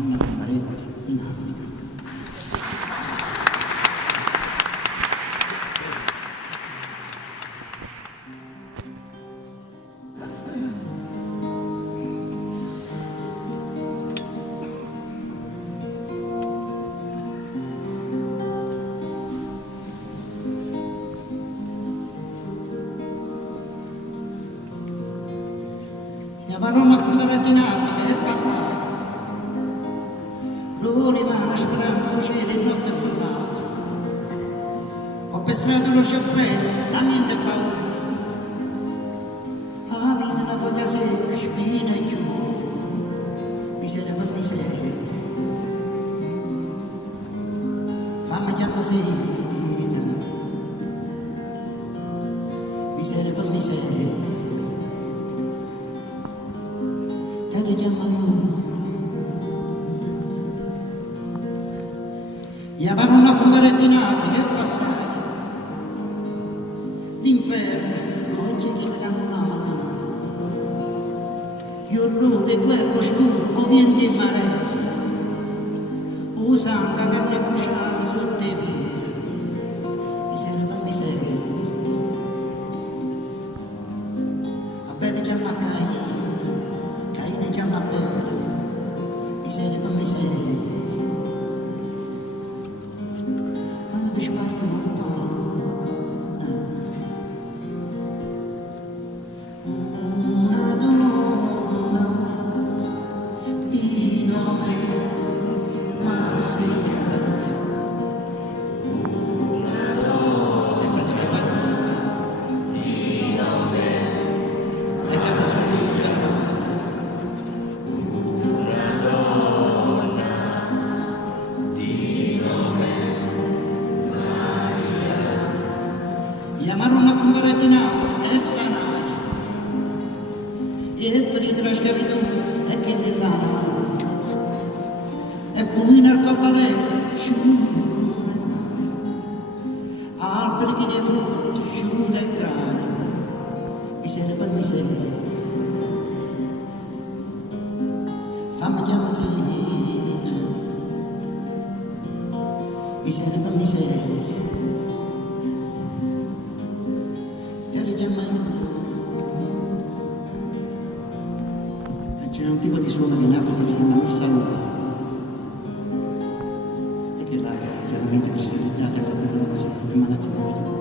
una comparente in Africa. Chiamano una comparente in Africa e parlare. Lui rimane speranza, cielo e notte stellata. Ho pestrato lo sciapresso, la mente è paura. La vita una foglia secca, spina e giù. Miseria per miseria. Fammi chiamare sera. Miseria per miseria. E richiamano. Chiamano una comparente in Africa e passare. L'inferno non c'è chi ne una mano. Gli orrori, quello scuro, movimenti in marea. Usando la carne bruciata sotto i piedi. Miseria per miseria. A bene chiama Caino chiama a bene. Miseria per miseria. Chiamarono a comparente in Africa e sanai. E ferita la schiavitù e che ti dà la mano. E poi nel cabaret, alberi che ne frutti, sciure e grani. Miseria per miseria. Fammi chiamare sera. Miseria per miseria. C'è un tipo di suono di nato che si chiama Missaluta e che l'ha chiaramente cristianizzata e fa più una cosa emanata fuori.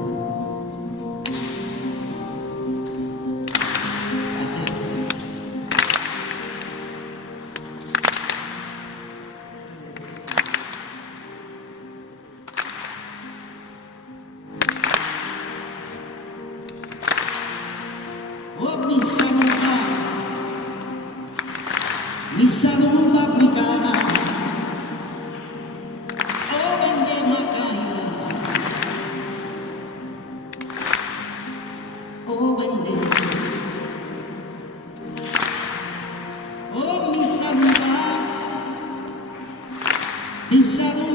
Oh Missaluta, Missaluta africana, oh vende Macaia, oh vende, oh Missaluta, Missaluta.